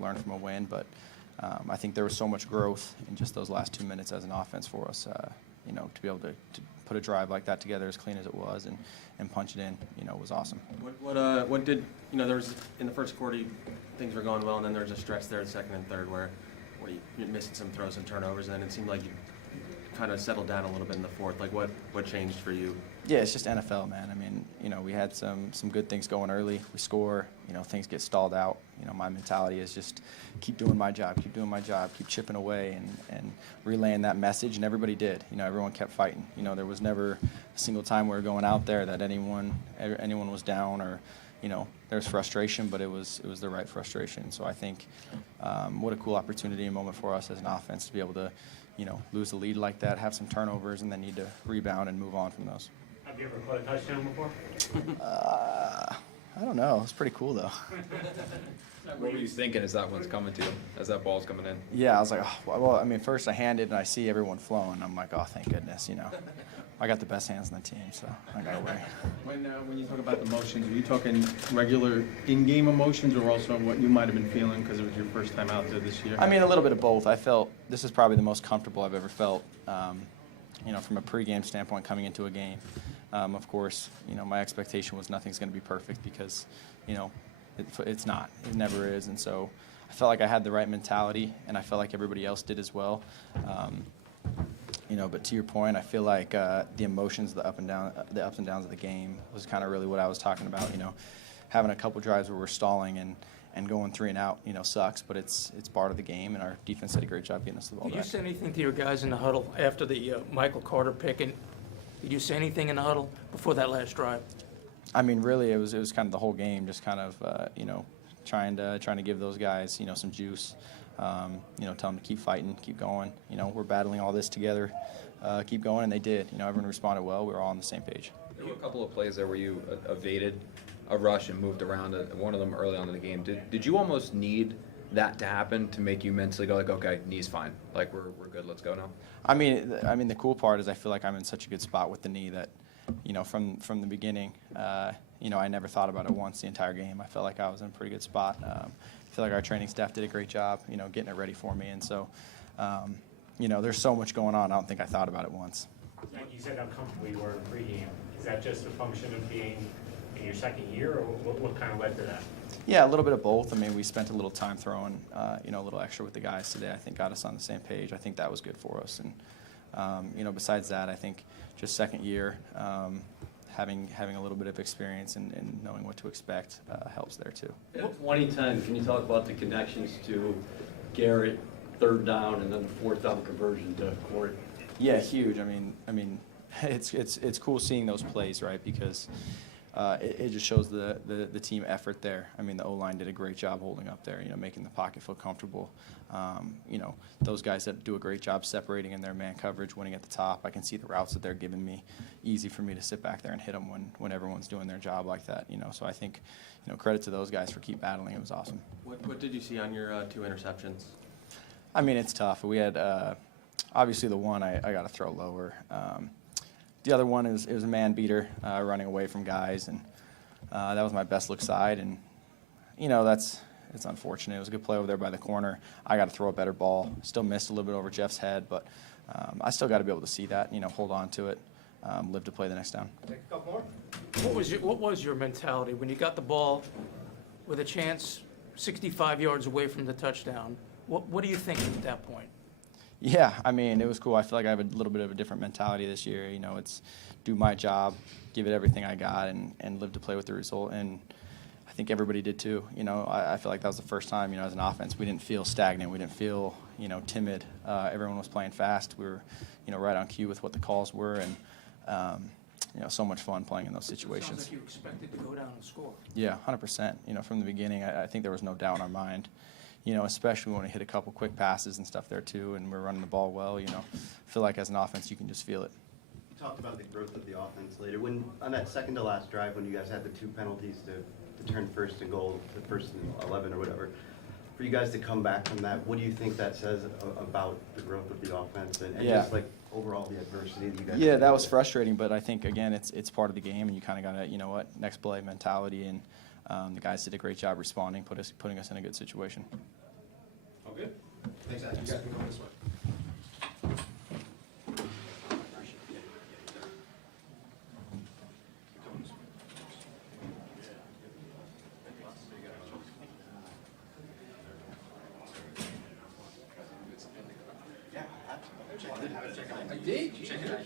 learn from a win. But I think there was so much growth in just those last 2 minutes as an offense for us. To be able to put a drive like that together as clean as it was and punch it in, was awesome. What did there was in the first quarter things were going well, and then there was a stretch there, the second and third, where you missed some throws and turnovers, and then it seemed like you kind of settled down a little bit in the fourth. Like what changed for you? Yeah, it's just NFL, man. I mean, we had some good things going early. We score, things get stalled out. My mentality is just keep doing my job, keep chipping away and relaying that message, and everybody did. Everyone kept fighting. There was never a single time we were going out there that anyone was down or, there's frustration, but it was the right frustration. So I think what a cool opportunity and moment for us as an offense to be able to, lose the lead like that, have some turnovers, and then need to rebound and move on from those. Have you ever caught a touchdown before? I don't know. It's pretty cool, though. What were you thinking as that one's coming to you, as that ball's coming in? Yeah, I was like, first I hand it and I see everyone flowing. I'm like, oh, thank goodness, I got the best hands on the team, so I got away. When you talk about emotions, are you talking regular in-game emotions or also what you might have been feeling because it was your first time out there this year? I mean, a little bit of both. I felt this is probably the most comfortable I've ever felt, from a pregame standpoint coming into a game. Of course, my expectation was nothing's going to be perfect because, it's not. It never is. And so I felt like I had the right mentality, and I felt like everybody else did as well. But to your point, I feel like the emotions, the ups and downs of the game was kind of really what I was talking about. Having a couple drives where we're stalling and going 3 and out, sucks, but it's part of the game, and our defense did a great job getting us the ball back. Did you say anything to your guys in the huddle after the Michael Carter pick? And did you say anything in the huddle before that last drive? I mean, really, it was kind of the whole game, just kind of trying to give those guys some juice. Tell them to keep fighting, keep going. We're battling all this together. Keep going, and they did. Everyone responded well. We were all on the same page. There were a couple of plays there where you evaded a rush and moved around. One of them early on in the game. Did you almost need that to happen to make you mentally go like, okay, knee's fine, like we're good, let's go now? I mean, the cool part is I feel like I'm in such a good spot with the knee that, from the beginning, I never thought about it once the entire game. I felt like I was in a pretty good spot. I feel like our training staff did a great job, getting it ready for me. And so, there's so much going on. I don't think I thought about it once. Like you said how comfortable you were in pregame. Is that just a function of being in your second year, or what kind of led to that? Yeah, a little bit of both. I mean, we spent a little time throwing, a little extra with the guys today. I think got us on the same page. I think that was good for us. And, besides that, I think just second year, having a little bit of experience and knowing what to expect helps there too. In 2010, can you talk about the connections to Garrett, third down, and then the fourth down conversion to Corey? Yeah, huge. I mean, it's cool seeing those plays, right? Because it just shows the team effort there. I mean, the O-line did a great job holding up there, making the pocket feel comfortable. Those guys that do a great job separating in their man coverage, winning at the top. I can see the routes that they're giving me, easy for me to sit back there and hit them when everyone's doing their job like that. So I think, credit to those guys for keep battling. It was awesome. What did you see on your 2 interceptions? I mean, it's tough. We had obviously the one I got to throw lower. The other one is a man beater, running away from guys, and that was my best look side. And it's unfortunate. It was a good play over there by the corner. I got to throw a better ball. Still missed a little bit over Jeff's head, but I still got to be able to see that. Hold on to it, live to play the next down. Take a couple more. What was your mentality when you got the ball with a chance 65 yards away from the touchdown? What do you think at that point? Yeah, I mean, it was cool. I feel like I have a little bit of a different mentality this year. It's do my job, give it everything I got, and live to play with the result. And I think everybody did too. I feel like that was the first time, as an offense, we didn't feel stagnant. We didn't feel, timid. Everyone was playing fast. We were, right on cue with what the calls were. And, so much fun playing in those situations. It sounds like you expected to go down and score. Yeah, 100%. From the beginning, I think there was no doubt in our mind. Especially when we hit a couple quick passes and stuff there too, and we're running the ball well. I feel like as an offense, you can just feel it. You talked about the growth of the offense later. When on that second to last drive, when you guys had the 2 penalties to turn first and goal, the first and 11 or whatever, for you guys to come back from that, what do you think that says about the growth of the offense and just like overall the adversity that you guys? Yeah, that was frustrating, but I think again, it's part of the game, and you kind of got to, next play mentality, and the guys did a great job responding, putting us in a good situation. All good? Thanks, Adam. You guys can go this way. I did. Check it out.